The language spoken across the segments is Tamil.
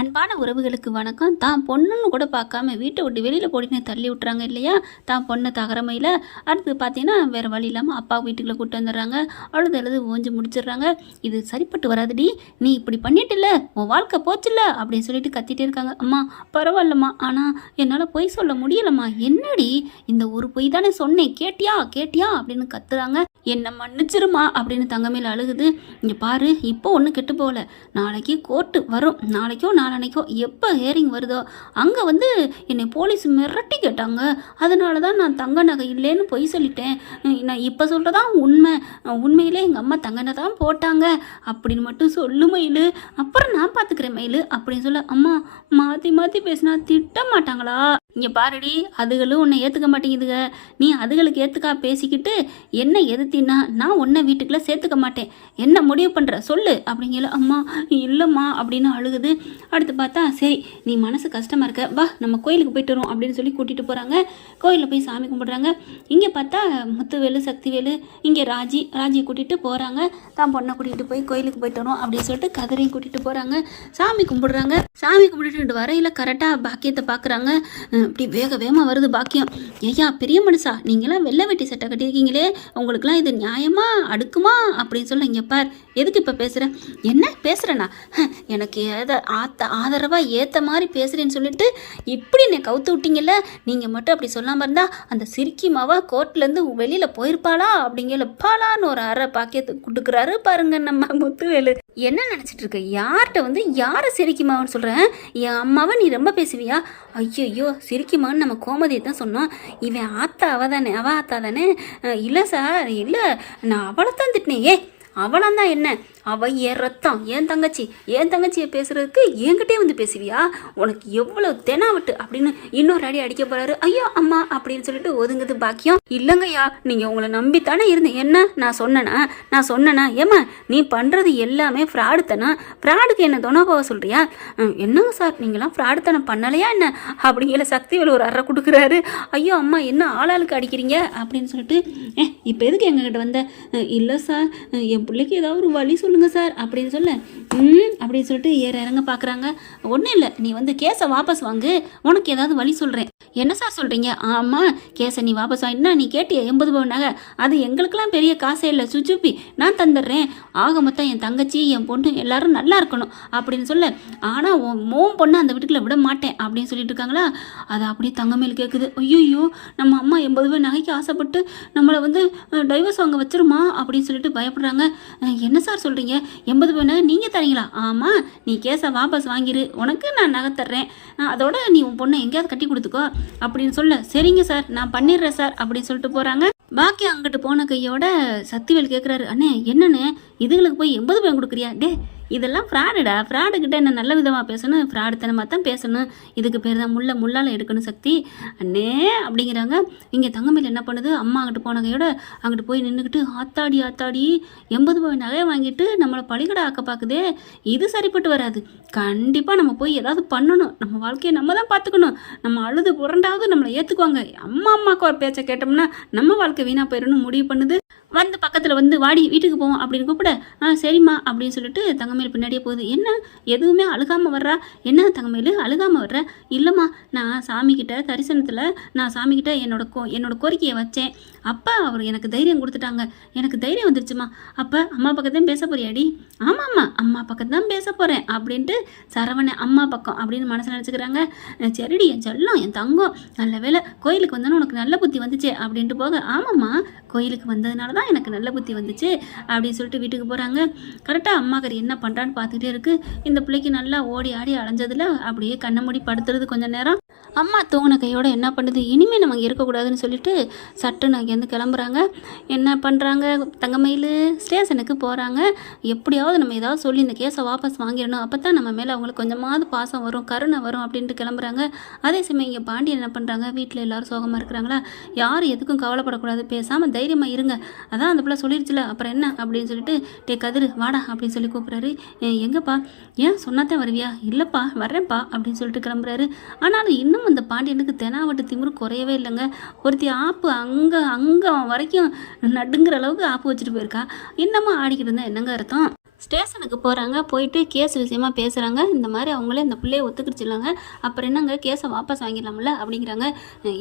அன்பான உறவுகளுக்கு வணக்கம். தான் பொண்ணுன்னு கூட பார்க்காம வீட்டை விட்டு வெளியில் போடின்னு தள்ளி விட்டுறாங்க இல்லையா? தான் பொண்ணு தகரமையில் அடுத்து பார்த்தீங்கன்னா வேறு வழி இல்லாமல் அப்பா வீட்டுக்குள்ளே கூப்பிட்டு வந்துடுறாங்க. அழுது ஓஞ்சி முடிச்சிடுறாங்க. இது சரிப்பட்டு வராதுடி, நீ இப்படி பண்ணிட்டில்ல, உன் வாழ்க்கை போச்சுல்ல அப்படின்னு சொல்லிட்டு கத்திட்டே இருக்காங்க. அம்மா பரவாயில்லம்மா, ஆனால் என்னால் பொய் சொல்ல முடியலம்மா. என்னடி இந்த ஒரு பொய் தானே சொன்னேன், கேட்டியா கேட்டியா அப்படின்னு கத்துறாங்க. என்னை மன்னிச்சிருமா அப்படின்னு தங்கமேல அழுகுது. இங்கே பாரு, இப்போ ஒன்றும் கெட்டு போகல. நாளைக்கு கோர்ட்டு வரும், நாளைக்கோ நாளன்னைக்கோ எப்போ ஹியரிங் வருதோ அங்கே வந்து என்னை போலீஸ் மிரட்டி கேட்டாங்க. அதனால தான் நான் தங்க நகை இல்லைன்னு பொய் சொல்லிட்டேன். நான் இப்போ சொல்கிறதா உண்மையிலே எங்கள் அம்மா தங்க நகை தான் போட்டாங்க அப்படின்னு மட்டும் சொல்லு மயிலு, அப்புறம் நான் பார்த்துக்கிறேன் மயிலு அப்படின்னு சொல்ல. அம்மா மாற்றி மாற்றி பேசினா திட்ட மாட்டாங்களா? இங்கே பாருடி, அதுகளும் உன்னை ஏற்றுக்க மாட்டேங்குதுங்க. நீ அதுகளுக்கு ஏற்றுக்கா பேசிக்கிட்டு என்ன எதிர்த்தின்னா நான் உன்னை வீட்டுக்குள்ளே சேர்த்துக்க மாட்டேன். என்ன முடிவு பண்ணுற சொல்லு அப்படிங்கல. அம்மா இல்லைம்மா அப்படின்னு அழுகுது. அடுத்து பார்த்தா சரி நீ மனசு கஷ்டமாக இருக்க, வா நம்ம கோயிலுக்கு போயிட்டு வரோம் அப்படின்னு சொல்லி கூட்டிகிட்டு போகிறாங்க. கோயிலில் போய் சாமி கும்பிட்றாங்க. இங்கே பார்த்தா முத்துவேலு சக்திவேலு இங்கே ராஜியை கூட்டிகிட்டு போகிறாங்க. தான் பொண்ணை கூட்டிகிட்டு போய் கோயிலுக்கு போயிட்டு வரோம் அப்படின்னு சொல்லிட்டு கதிரையும் கூட்டிகிட்டு போகிறாங்க. சாமி கும்பிடுறாங்க. சாமி கும்பிட்டுட்டு வரையில் கரெக்டாக பாக்கியத்தை பார்க்குறாங்க. அப்படி வேகமாக வருது பாக்கியம். ஐயா பெரிய மனுஷா, நீங்களாம் வெள்ளை வெட்டி சட்டை கட்டியிருக்கீங்களே, உங்களுக்குலாம் இது நியாயமா அடுக்குமா அப்படின்னு சொல்ல. இங்கே பார், எதுக்கு இப்போ பேசுகிறேன்? என்ன பேசுகிறேண்ணா? எனக்கு ஆதரவாக ஏற்ற மாதிரி பேசுகிறேன்னு சொல்லிட்டு இப்படி என்னை கவுத்து விட்டீங்கல்ல. நீங்கள் மட்டும் அப்படி சொல்லாமல் இருந்தால் அந்த சிரிக்கிமாவா கோர்ட்லேருந்து வெளியில் போயிருப்பாளா அப்படிங்கிற பாலான்னு ஒரு அரை பாக்கியத்துக்கு கொடுக்குறாரு பாருங்க நம்ம முத்துவேலு. என்ன நினச்சிட்டு இருக்க? யார்கிட்ட வந்து யாரை சிரிக்குமாவன்னு சொல்கிறேன்? என் அம்மாவை நீ ரொம்ப பேசுவியா? ஐயோ சிரிக்குமான்னு நம்ம கோமதியை தான் சொன்னோம். இவன் ஆத்தா அவ ஆத்தா தானே? இல்லை சார், இல்லை நான் அவளை தான் திட்டினேன். அவளாந்தான் என்ன, அவ என் ரத்தம், என் தங்கச்சியை பேசுறதுக்கு என்கிட்டே வந்து பேசுவியா? உனக்கு எவ்வளோ தெனாவட்டு அப்படின்னு இன்னொரு அடி அடிக்க போறாரு. ஐயோ அம்மா அப்படின்னு சொல்லிட்டு ஒதுங்குது பாக்கியம். இல்லைங்கய்யா, நீங்க உங்களை நம்பித்தானே இருந்தேன். என்ன நான் சொன்னேனா? ஏமா நீ பண்றது எல்லாமே ஃப்ராடுக்கு என்ன தொணாபாவ சொல்றியா? என்னங்க சார், நீங்களாம் ஃப்ராடுத்தனம் பண்ணலையா என்ன அப்படிங்கிற சக்திவேல் ஒரு அறை கொடுக்குறாரு. ஐயோ அம்மா என்ன ஆளாளுக்கு அடிக்கிறீங்க அப்படின்னு சொல்லிட்டு இப்போ எதுக்கு எங்ககிட்ட வந்த? இல்லை சார், என் பிள்ளைக்கு ஏதாவது ஒரு வழி சொல்லுங்க சார் அப்படின்னு சொல்ல. அப்படின்னு சொல்லிட்டு இறங்க பார்க்குறாங்க. ஒன்றும் இல்லை, நீ வந்து கேஸை வாபஸ் வாங்கு, உனக்கு ஏதாவது வழி சொல்கிறேன். என்ன சார் சொல்கிறீங்க? ஆமாம், கேஸை நீ வாபஸ் வாங்கினா நீ கேட்டிய 80 பவுன் நகை, அது எங்களுக்கெல்லாம் பெரிய காசே இல்லை, சுச்சுப்பி நான் தந்துடுறேன். ஆக மொத்தம் என் தங்கச்சி என் பொண்ணு எல்லாரும் நல்லா இருக்கணும் அப்படின்னு சொல்ல. ஆனால் உன் பொண்ணு அந்த வீட்டுக்குள்ள விட மாட்டேன் அப்படின்னு சொல்லிட்டு இருக்காங்களா? அது அப்படியே தங்கமேல் கேட்குது. ஐயோ நம்ம அம்மா 80 பவுன் நகைக்கு ஆசைப்பட்டு நம்மளை வந்து டைவர்ஸ் வாங்க வச்சிருமா அப்படின்னு சொல்லிட்டு பயப்படுறாங்க. என்ன சார் சொல்கிறீங்க? 80 பவுன் நகை நீங்கள் தரீங்களா? ஆமாம், நீ கேஸை வாபஸ் வாங்கிரு, உனக்கு நான் நகை தர்றேன், அதோட நீ உன் பொண்ணை எங்கேயாவது கட்டி கொடுத்துக்கோ அப்படின்னு சொல்ல. சரிங்க சார் நான் பண்ணிடுறேன் சார் அப்படின்னு சொல்லிட்டு போகிறாங்க. பாக்கி அங்கிட்டு போன கையோட சக்திவேல் கேட்குறாரு. அண்ணே என்னன்னு இதுகளுக்கு போய் 80 பவுன் கொடுக்குறியா? இதெல்லாம் ஃப்ராடுக்கிட்ட என்ன நல்ல விதமாக பேசணும், ஃப்ராடுத்தனமாக தான் பேசணும், இதுக்கு பேர் தான் முள்ளால் எடுக்கணும் சக்தி அண்ணே அப்படிங்கிறாங்க. இங்கே தங்கமேல் என்ன பண்ணுது, அம்மா அங்கிட்டு போன கையோட அங்கிட்டு போய் நின்றுக்கிட்டு ஆத்தாடி 80 பவுன் நகையை வாங்கிட்டு நம்மளை பழிகடை ஆக்க பார்க்குதே, இது சரிப்பட்டு வராது. கண்டிப்பாக நம்ம போய் ஏதாவது பண்ணணும், நம்ம வாழ்க்கையை நம்ம தான் பார்த்துக்கணும், நம்ம அழுது புரண்டாவது நம்மளை ஏற்றுக்குவாங்க. அம்மாவுக்கு ஒரு பேச்சை கேட்டோம்னா நம்ம வாழ்க்கை வீணாக போயிடணும் முடிவு பண்ணுது. வந்து பக்கத்தில் வந்து வாடி வீட்டுக்கு போவோம் அப்படின்னு கூப்பிட. சரிம்மா அப்படின்னு சொல்லிட்டு தங்கமேல் பின்னாடியே போகுது. என்ன எதுவுமே அழுகாமல் வர்றா? என்ன தங்கமேல் அழுகாமல் வர்ற? இல்லைம்மா, நான் சாமிக்கிட்ட தரிசனத்தில் நான் சாமிக்கிட்ட என்னோட கோரிக்கையை வச்சேன். அப்போ அவர் எனக்கு தைரியம் கொடுத்துட்டாங்க, எனக்கு தைரியம் வந்துருச்சுமா. அப்போ அம்மா பக்கத்தான் பேச போறியாடி? ஆமாம்மா, அம்மா பக்கம் தான் பேச போகிறேன் அப்படின்ட்டு சரவணன் அம்மா பக்கம் அப்படின்னு மனசில் நினச்சிக்கிறாங்க. சரிடி என் செல்லம், என் தங்கம், நல்ல வேலை கோயிலுக்கு வந்தோன்னு உனக்கு நல்ல புத்தி வந்துச்சு அப்படின்ட்டு போக. ஆமாம்மா, கோயிலுக்கு வந்ததுனால தான் எனக்கு நல்ல புத்தி வந்துச்சு அப்படின்னு சொல்லிட்டு வீட்டுக்கு போகிறாங்க. கரெக்டாக அம்மாக்கறி என்ன பண்ணுறான்னு பார்த்துக்கிட்டே இருக்குது. இந்த பிள்ளைக்கு நல்லா ஓடி ஆடி அலைஞ்சதில் அப்படியே கண்ணை மூடி படுத்துறது கொஞ்சம் நேரம். அம்மா தூங்கின கையோட என்ன பண்ணுது, இனிமேல் நம்ம அங்கே இருக்கக்கூடாதுன்னு சொல்லிட்டு சட்டுன்னு அங்கேருந்து கிளம்புறாங்க. என்ன பண்ணுறாங்க, தங்கமயில் ஸ்டேஷனுக்கு போகிறாங்க. எப்படியாவது நம்ம ஏதாவது சொல்லி இந்த கேஸை வாபஸ் வாங்கிடணும், அப்போ தான் நம்ம மேலே அவங்களுக்கு கொஞ்சமாவது பாசம் வரும், கருணை வரும் அப்படின்ட்டு கிளம்புறாங்க. அதே சமயம் இங்கே பாண்டியன் என்ன பண்ணுறாங்க, வீட்டில் எல்லோரும் சோகமாக இருக்கிறாங்களா, யாரும் எதுக்கும் கவலைப்படக்கூடாது, பேசாமல் தைரியமாக இருங்க, அதான் அந்த பிள்ளை சொல்லிடுச்சுல அப்புறம் என்ன அப்படின்னு சொல்லிட்டு கதிர் வாடா அப்படின்னு சொல்லி கூப்பிட்றாரு. எங்கப்பா, ஏன் சொன்னாதான் வருவியா? இல்லைப்பா வர்றேன்ப்பா அப்படின்னு சொல்லிட்டு கிளம்புறாரு. ஆனாலும் இன்னும் அந்த பாண்டியனுக்கு தெனாவட்டு திமிரு குறையவே இல்லைங்க. ஒருத்தி ஆப்பு அங்கே வரைக்கும் நடுங்கிற அளவுக்கு ஆப்பு வச்சுட்டு போயிருக்கா. இன்னமும் ஆடிக்கிட்டு இருந்தா என்னங்க அர்த்தம்? ஸ்டேஷனுக்கு போகிறாங்க. போயிட்டு கேஸ் விஷயமா பேசுகிறாங்க. இந்த மாதிரி அவங்களே இந்த பிள்ளையை ஒத்துக்கிடுச்சிடலாங்க. அப்புறம் என்னங்க கேஸை வாபஸ் வாங்கிடலாம்ல அப்படிங்கிறாங்க.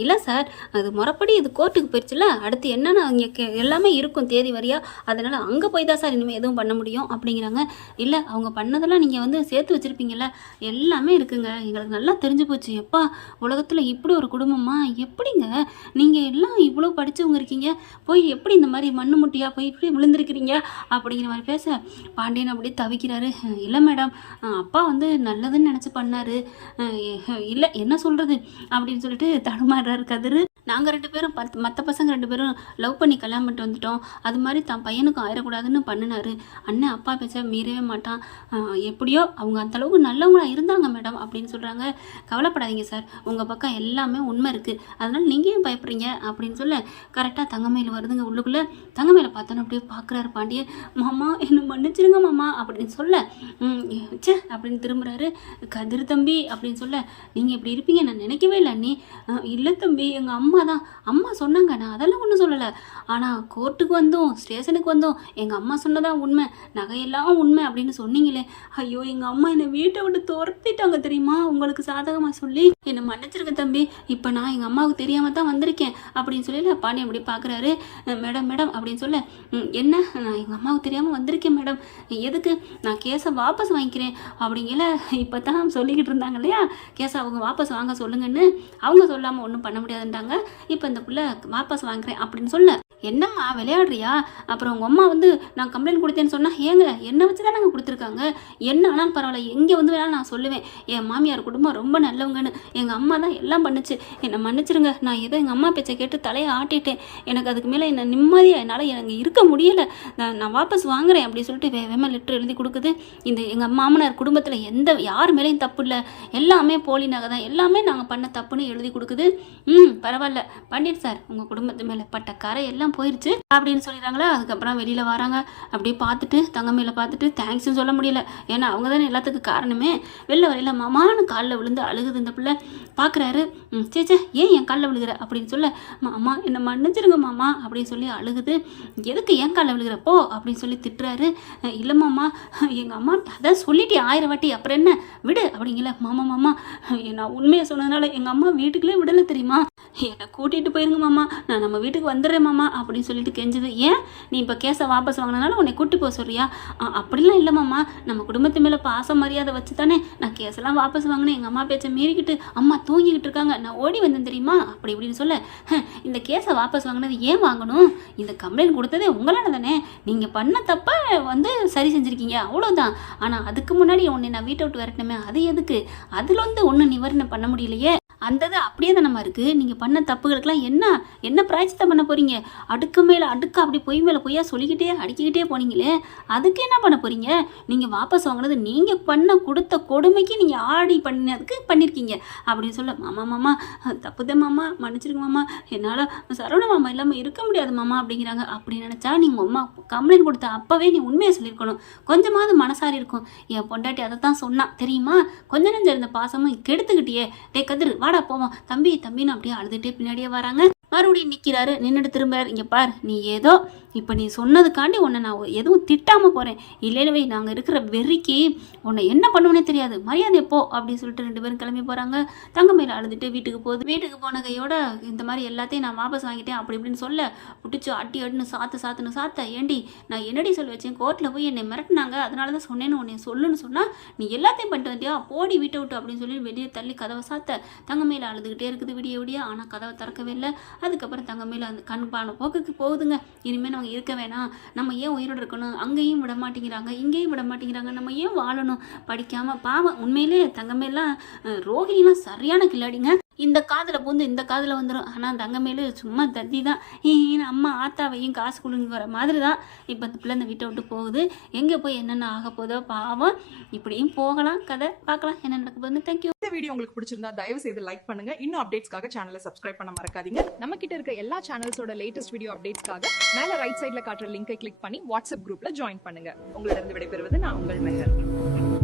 இல்லை சார், அது முறைப்படி இது கோர்ட்டுக்கு போயிடுச்சுல, அடுத்து என்னென்னா இங்கே எல்லாமே இருக்கும் தேதி வரியா, அதனால் அங்கே போய் தான் சார் இனிமேல் எதுவும் பண்ண முடியும் அப்படிங்கிறாங்க. இல்லை, அவங்க பண்ணதெல்லாம் நீங்கள் சேர்த்து வச்சுருப்பீங்கள்ல, எல்லாமே இருக்குங்க, எங்களுக்கு நல்லா தெரிஞ்சு போச்சு. எப்பா, உலகத்தில் இப்படி ஒரு குடும்பமா? எப்படிங்க நீங்கள் எல்லாம் இவ்வளோ படித்தவங்க இருக்கீங்க, போய் எப்படி இந்த மாதிரி மண்ணு முட்டியாக போய் இப்படி விழுந்திருக்கிறீங்க அப்படிங்கிற மாதிரி பேச பாண்டியன் அப்படியே தவிக்கிறாரு. இல்லை மேடம், அப்பா நல்லதுன்னு நினச்சி பண்ணார், இல்லை என்ன சொல்கிறது அப்படின்னு சொல்லிட்டு தடுமாறுறாரு கதிர். நாங்கள் 2 பேரும் மற்ற பசங்க 2 பேரும் லவ் பண்ணி கல்யாணம் பண்ணிட்டு வந்துட்டோம். அது மாதிரி தான் பையனுக்கும் ஆயிடக்கூடாதுன்னு பண்ணினார். அண்ணன் அப்பா பேச மீறவே மாட்டான். எப்படியோ அவங்க அந்தளவுக்கு நல்லவங்களாக இருந்தாங்க மேடம் அப்படின்னு சொல்கிறாங்க. கவலைப்படாதீங்க சார், உங்கள் பக்கம் எல்லாமே உண்மை இருக்குது, அதனால் நீங்கள் ஏன் பயப்படுறீங்க அப்படின்னு சொல்ல கரெக்டாக தங்கமயில் வருதுங்க. உள்ளுக்குள்ளே தங்கமயில பார்த்தோன்னு அப்படியே பார்க்குறாரு பாண்டிய. மாமா என்னை மன்னிச்சிருங்க மாமா அப்படின்னு சொல்ல சே அப்படின்னு திரும்புகிறாரு. கதிர் தம்பி அப்படின்னு சொல்ல, நீங்கள் இப்படி இருப்பீங்க நான் நினைக்கவே இல்லை அண்ணி. இல்லை தம்பி, எங்கள் அம்மா தான், அம்மா சொன்னாங்க, நான் அதெல்லாம் ஒன்றும் சொல்லலை. ஆனால் கோர்ட்டுக்கு வந்தோம், ஸ்டேஷனுக்கு வந்தோம், எங்கள் அம்மா சொன்னதான் உண்மை, நகையெல்லாம் உண்மை அப்படின்னு சொன்னீங்களே. ஐயோ, எங்கள் அம்மா என்னை வீட்டை விட்டு துரத்திட்டாங்க தெரியுமா, உங்களுக்கு சாதகமாக சொல்லி. என்னை மன்னிச்சிருக்க தம்பி, இப்போ நான் எங்கள் அம்மாவுக்கு தெரியாமல் தான் வந்திருக்கேன் அப்படின்னு சொல்லி பாண்டி அப்படி பார்க்குறாரு. மேடம் மேடம் அப்படின்னு சொல்ல, என்ன, நான் எங்கள் அம்மாவுக்கு தெரியாமல் வந்திருக்கேன் மேடம், எதுக்கு, நான் கேஸை வாபஸ் வாங்கிக்கிறேன் அப்படிங்கல இப்போ தான் சொல்லிக்கிட்டு இருந்தாங்க இல்லையா, கேஸை அவங்க வாபஸ் வாங்க சொல்லுங்கன்னு. அவங்க சொல்லாமல் ஒன்றும் பண்ண முடியாதுன்றாங்க. இப்போ இந்த பிள்ளை வாபஸ் வாங்குறேன் அப்படின்னு சொல்ல, என்னம்மா விளையாடுறியா, அப்புறம் உங்கள் அம்மா நான் கம்ப்ளைண்ட் கொடுத்தேன்னு சொன்னால், ஏங்க என்னை வச்சு தான் நாங்கள் கொடுத்துருக்காங்க, என்ன ஆனாலும் பரவாயில்ல, எங்கே வேணாலும் நான் சொல்லுவேன், என் மாமியார் குடும்பம் ரொம்ப நல்லவங்கன்னு, எங்கள் அம்மா தான் எல்லாம் பண்ணுச்சு, என்னை மன்னிச்சிருங்க, நான் ஏதோ எங்கள் அம்மா பேச்சை கேட்டு தலையை ஆட்டிட்டேன், எனக்கு அதுக்கு மேலே என்னை நிம்மதியாக என்னால் எனக்கு இருக்க முடியலை, நான் வாபஸ் வாங்குறேன் அப்படின்னு சொல்லிட்டு வேகமாக லெட்டர் எழுதி கொடுக்குது. இந்த எங்கள் மாமனார் குடும்பத்தில் யார் மேலேயும் தப்பு இல்லை, எல்லாமே போலி நகை தான், எல்லாமே நாங்கள் பண்ண தப்புன்னு எழுதி கொடுக்குது. பரவாயில்ல பண்டிட் சார், உங்கள் குடும்பத்து மேலே பட்ட கரை எல்லாம் போயிடுச்சு அப்படின்னு சொல்லிடுறாங்களா. அதுக்கப்புறம் வெளியில் வராங்க. அப்படியே பார்த்துட்டு தங்கமயில பார்த்துட்டு தேங்க்ஸ்ன்னு சொல்ல முடியல, ஏன்னா அவங்க தானே எல்லாத்துக்கும் காரணமே. வெளில வரையில மாமான்னு காலில் விழுந்து அழுகுது இந்த பிள்ளை. பார்க்குறாரு, சேச்சே ஏன் என் காலில் விழுகிற அப்படின்னு சொல்ல, மாமா என்னை மன்னிச்சிருங்க மாமா அப்படின்னு சொல்லி அழுகுது. எதுக்கு என் காலில் விழுகிறப்போ அப்படின்னு சொல்லி திட்டுறாரு. இல்லை மாமா, எங்கள் அம்மா அதான் சொல்லிட்டே 1000 வாட்டி, அப்புறம் என்ன விடு அப்படிங்கல. மாமா மாமா, நான் உண்மையை சொன்னதுனால எங்கள் அம்மா வீட்டுக்குள்ளே விடலை தெரியுமா, என்னை கூட்டிகிட்டு போயிருங்க மாமா, நான் நம்ம வீட்டுக்கு வந்துடுறேன் மாமா அப்படின்னு சொல்லிட்டு கெஞ்சுது. ஏன் நீ இப்போ கேஸை வாபஸ் வாங்கினாலும் உன்னை கூட்டி போக சொல்றியா? அப்படிலாம் இல்லை மாமா, நம்ம குடும்பத்து மேலே பாச மரியாதை வச்சு தானே நான் கேஸெல்லாம் வாபஸ் வாங்கினேன், எங்கள் அம்மா பேச்சை மீறிக்கிட்டு அம்மா தூங்கிக்கிட்டு இருக்காங்க, நான் ஓடி வந்தேன் தெரியுமா அப்படி இப்படின்னு சொல்ல, இந்த கேஸை வாபஸ் வாங்கினது ஏன் வாங்கணும், இந்த கம்ப்ளைண்ட் கொடுத்ததே உங்களால் தானே, நீங்கள் பண்ண தப்ப சரி செஞ்சுருக்கீங்க அவ்வளோதான், ஆனால் அதுக்கு முன்னாடி உன்னை நான் வீட்டை விட்டு விரட்டணுமே, அது எதுக்கு, அதில் ஒன்றும் நிவாரணம் பண்ண முடியலையே, அந்த அப்படியே தானம்மா இருக்குது, நீங்கள் பண்ண தப்புகளுக்கெல்லாம் என்ன பிராய்ச்சித்தம் பண்ண போகிறீங்க, அடுக்கு மேலே அடுக்கு அப்படி பொய் மேலே பொய்யா சொல்லிக்கிட்டே அடிக்கிக்கிட்டே போனீங்களே, அதுக்கு என்ன பண்ண போகிறீங்க, நீங்கள் வாபஸ் வாங்கினது நீங்கள் கொடுத்த கொடுமைக்கு நீங்கள் ஆடி பண்ணதுக்கு பண்ணியிருக்கீங்க அப்படின்னு சொல்ல, மாமா மாமா தப்புதே மாமா, மன்னிச்சிருங்க மாமா, என்னால் சரவண மாமா இல்லாமல் இருக்க முடியாது மாமா அப்படிங்கிறாங்க. அப்படி நினச்சா நீங்கள் அம்மா கம்ப்ளைண்ட் கொடுத்த அப்போவே நீ உண்மையை சொல்லியிருக்கணும், கொஞ்சமாவது மனசாரி இருக்கும். என் பொண்டாட்டி அதை தான் சொன்னான் தெரியுமா, கொஞ்ச நெஞ்சம் இருந்த பாசமும் கெடுத்துக்கிட்டியே, டே கதிர் வாடா போவோம், தம்பி தம்பின்னு அப்படியே அழுதுகிட்டே பின்னாடியே வராங்க. மறுபடியும் நிற்கிறாரு, நின்றுட்டு திரும்புறாரு. இங்கே பார், நீ ஏதோ இப்போ நீ சொன்னதுக்காண்டி உன்னை நான் எதுவும் திட்டாமல் போகிறேன், இல்லைன்னு நாங்கள் இருக்கிற வெறிக்கு உன்னை என்ன பண்ணுவேனே தெரியாது, மரியாதை போ அப்படின்னு சொல்லிட்டு 2 பேரும் கிளம்பி போகிறாங்க. தங்கமயில அழுதுட்டு வீட்டுக்கு போகுது. வீட்டுக்கு போன கையோட இந்த மாதிரி எல்லாத்தையும் நான் வாபஸ் வாங்கிட்டேன் அப்படி இப்படின்னு சொல்ல, பிடிச்சி அடின்னு சாத்த, ஏண்டி நான் என்னடி சொல்லி வச்சேன், கோர்ட்டில் போய் என்னை மிரட்டினாங்க, அதனால தான் சொன்னேன்னு உன்னை சொல்லுன்னு சொன்னால் நீ எல்லாத்தையும் பண்ணிட்டு வந்தியா, போடி வீட்டை விட்டு அப்படின்னு சொல்லி வெளியே தள்ளி கதவை சாத்த. தங்கமயில அழுதுகிட்டே இருக்குது விடிய, ஆனால் கதவை திறக்கவே இல்லை. அதுக்கப்புறம் தங்கமயில அந்த கண்பான போக்குக்கு போகுதுங்க. இனிமேல் அவங்க இருக்க வேணாம், நம்ம ஏன் உயிரோடு இருக்கணும், அங்கேயும் விட மாட்டேங்கிறாங்க இங்கேயும் விட மாட்டேங்கிறாங்க, நம்ம ஏன் வாழணும், படிக்காமல் பாவம். உண்மையிலே தங்கமயிலாம் ரோஹிணிலாம் சரியான கில்லாடிங்க. இந்த காதில் பூந்து இந்த காதில் வந்துடும், ஆனால் தங்கமேலு சும்மா தத்தி தான், அம்மா ஆத்தாவையும் காசு கொடுங்கிற மாதிரி தான். இப்போ இந்த பிள்ளை இந்த வீட்டை விட்டு போகுது, எங்கே போய் என்னென்ன ஆக போதோ பாவம். இப்படியும் போகலாம், கதை பார்க்கலாம் என்ன நடக்க போகுதுன்னு. தேங்க்யூ. இந்த வீடியோ உங்களுக்கு பிடிச்சிருந்தா தயவு செய்து லைக் பண்ணுங்க. இன்னும் அப்டேட்ஸ்க்காக சேனலை சப்ஸ்கிரைப் பண்ண மறக்காதீங்க. நம்ம கிட்ட இருக்க எல்லா சேனல்ஸோட லேட்டஸ்ட் வீடியோ அப்டேட்ஸ்க்காக மேல ரைட் சைட்ல காட்டுற லிங்கை கிளிக் பண்ணி வாட்ஸ்அப் குரூப்ல ஜாயின் பண்ணுங்க. உங்களிடம் விடைபெறுவது நான் உங்கள் மெஹர்.